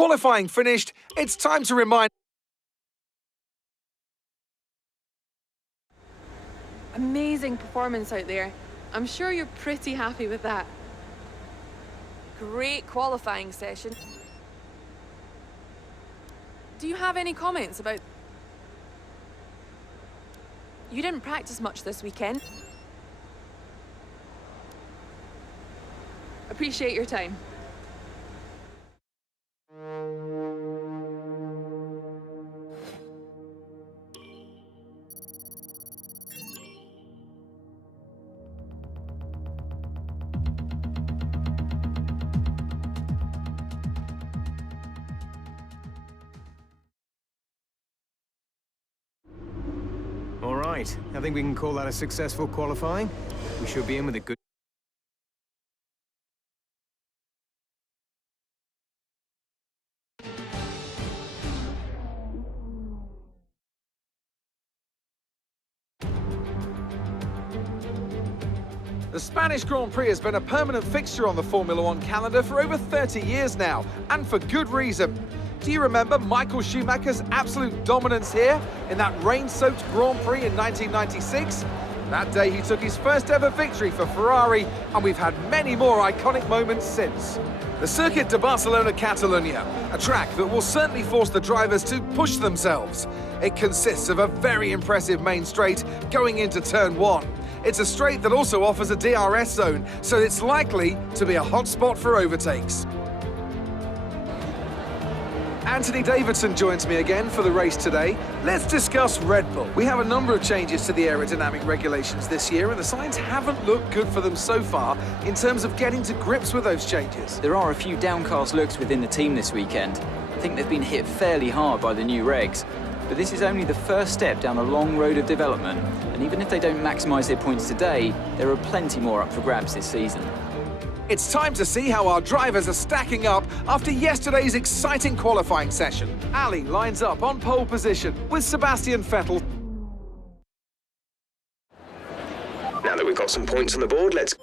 qualifying finished, it's time to remind... Amazing performance out there. I'm sure you're pretty happy with that. Great qualifying session. Do you have any comments about... You didn't practice much this weekend. Appreciate your time. All right, I think we can call that a successful qualifying. We should be in with a good... The Spanish Grand Prix has been a permanent fixture on the Formula One calendar for over 30 years now, and for good reason. Do you remember Michael Schumacher's absolute dominance here in that rain-soaked Grand Prix in 1996? That day he took his first ever victory for Ferrari, and we've had many more iconic moments since. The Circuit de Barcelona-Catalunya, a track that will certainly force the drivers to push themselves. It consists of a very impressive main straight going into turn 1. It's a straight that also offers a DRS zone, so it's likely to be a hot spot for overtakes. Anthony Davidson joins me again for the race today. Let's discuss Red Bull. We have a number of changes to the aerodynamic regulations this year, and the signs haven't looked good for them so far in terms of getting to grips with those changes. There are a few downcast looks within the team this weekend. I think they've been hit fairly hard by the new regs. But this is only the first step down a long road of development, and even if they don't maximise their points today, there are plenty more up for grabs this season. It's time to see how our drivers are stacking up after yesterday's exciting qualifying session. Ali lines up on pole position with Sebastian Vettel. Now that we've got some points on the board, let's...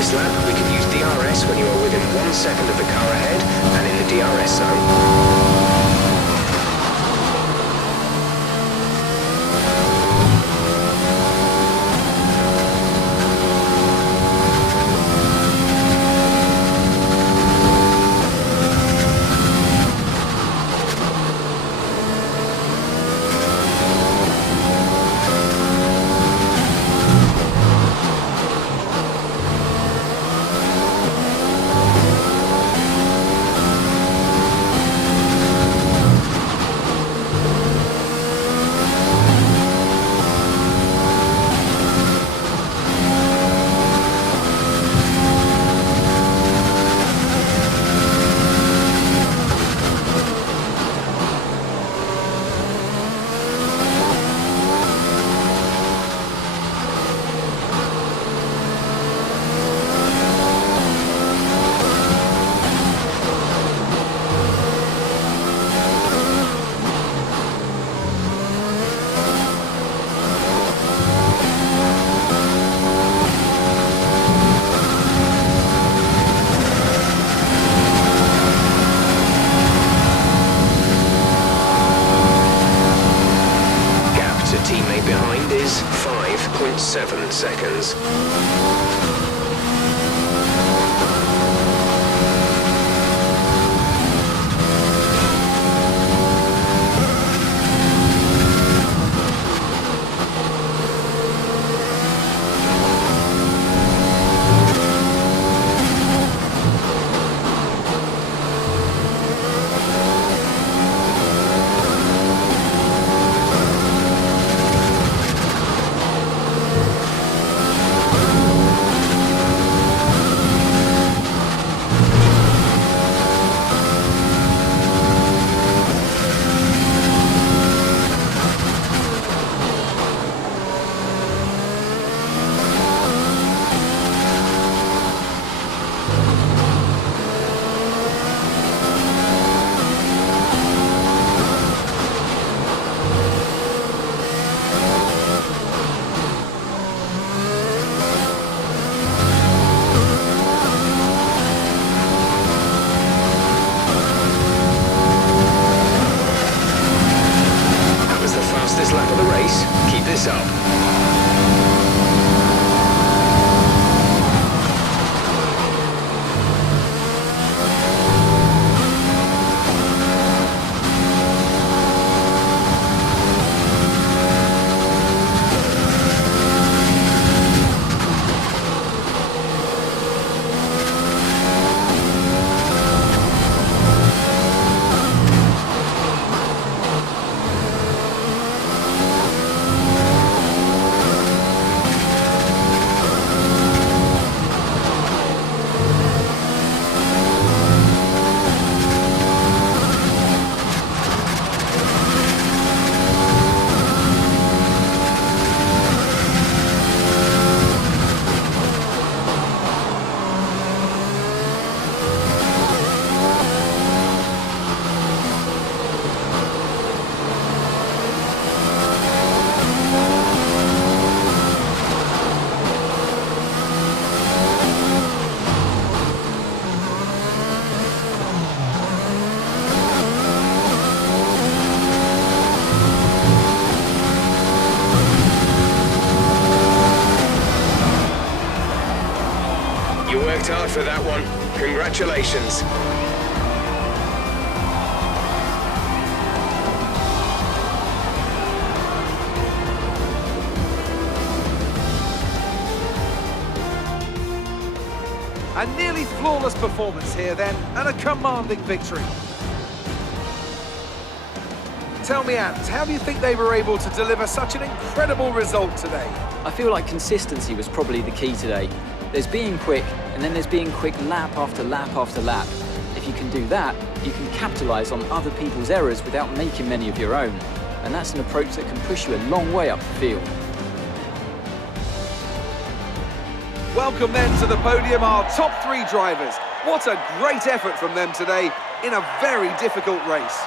this lap, we can use DRS when you are within 1 second of the car ahead and in the DRS zone. Teammate behind is 5.7 seconds. Lap of the race. Keep this up. You worked hard for that one. Congratulations. A nearly flawless performance here then, and a commanding victory. Tell me, Ant, how do you think they were able to deliver such an incredible result today? I feel like consistency was probably the key today. There's being quick, and then there's being quick lap after lap after lap. If you can do that, you can capitalise on other people's errors without making many of your own. And that's an approach that can push you a long way up the field. Welcome then to the podium, our top three drivers. What a great effort from them today in a very difficult race.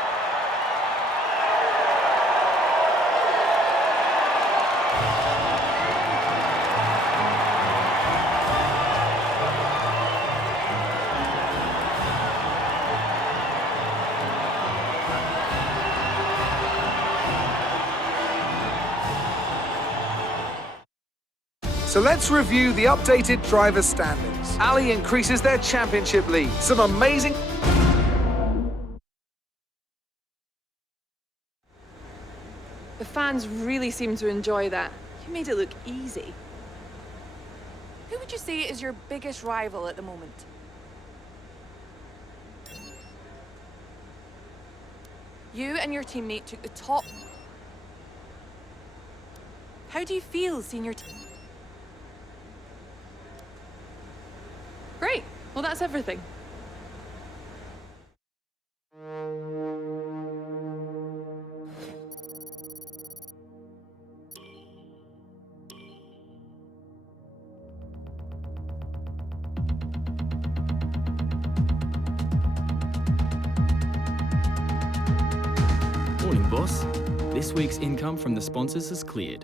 So let's review the updated driver standings. Ali increases their championship lead. Some amazing... The fans really seem to enjoy that. You made it look easy. Who would you say is your biggest rival at the moment? You and your teammate took the top. How do you feel seeing your team? Great. Well, that's everything. Morning, boss. This week's income from the sponsors has cleared.